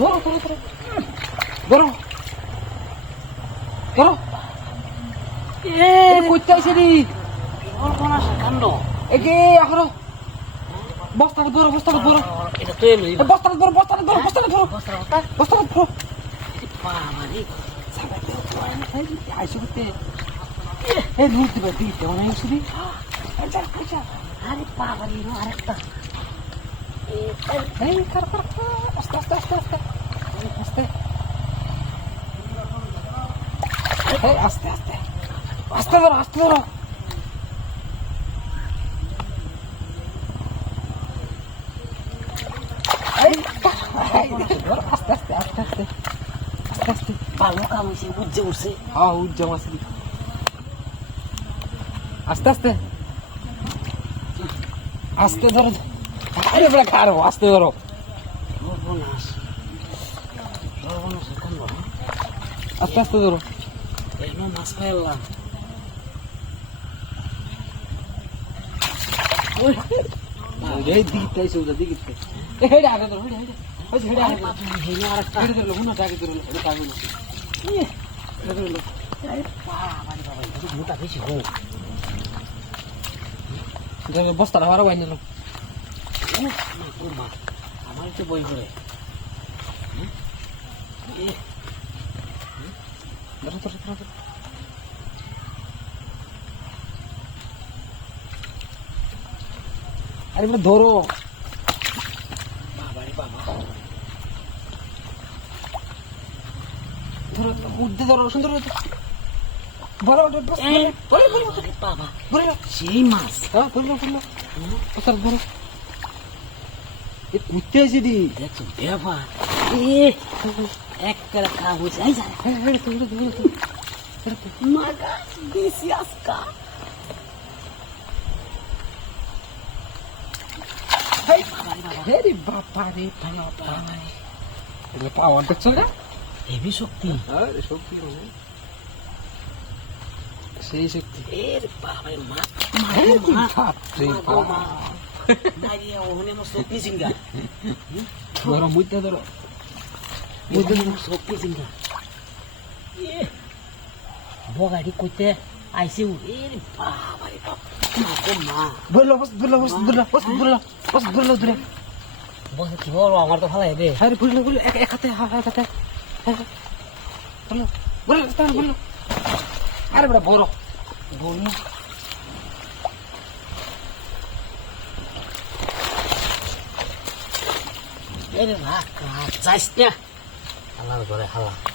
ধরো ধরো ধরো ধরো ধরো কইতে আইছে রে কাণ্ড একে এখনো বস্তাটা ধরো এটা তো এলো বস্তাটা ধরো আইসো করতে এই লুট দিবে দিতে অনেক শুধু আরে বাবা রে আরেকটা এই কর আস্তে আস্তে এই আস্তে ধরো আস্তে ভালো কাম হয়েছে বুঝছে উঠছে হ্যাঁ উজ্জাম আছে আস্তে ধরো আরে বড় খারাপ আস্তে ধরো সর্বনাশ কাণ্ড আস্তে ধরো এই মাছ পাইলাম এই দিতে আইছে ওটা দিতে হেডে আগে ধরো হেডে আরেকটা ধরো হুনা টাকে ধরো এটা কাগজ মোটা বেশি হোক বস্তাটা আরো বাইন নিল আমার একটু বই করে আরে ধরো বাবা রে বাবা ধরো উঠতে ধরো সুন্দর বড় বাবা বড় সেই মাছ হ্যাঁ বললো বস্তাটা ধরো এ কুত্তে আছে দি দেখছো ব্যাপার এক করে খাওয়া হয়েছে এই যা মাগাস বেশি আজকা রে বাবা রে পাওয়ার দেখছো না হেভি শক্তি আরে শক্তি সেই শক্তি এর বাবা মাছ বাপরে বাবা দাঁড়িয়ে ওখানে আমার শক্তি সিঙ্গা ধরো মুদ্দা ধরো শক্তি সিঙ্গা বগাড়ি কইতে আইসি এর বাবা রে বাবা মা বললো ধরে বসে কি বলবো আমার তো ভালো হবে আরে বললো এক হাতে বললো আরে বড় বড় বলুন এরে ভাগ যাইস না আল্লাহর ঘরে হালা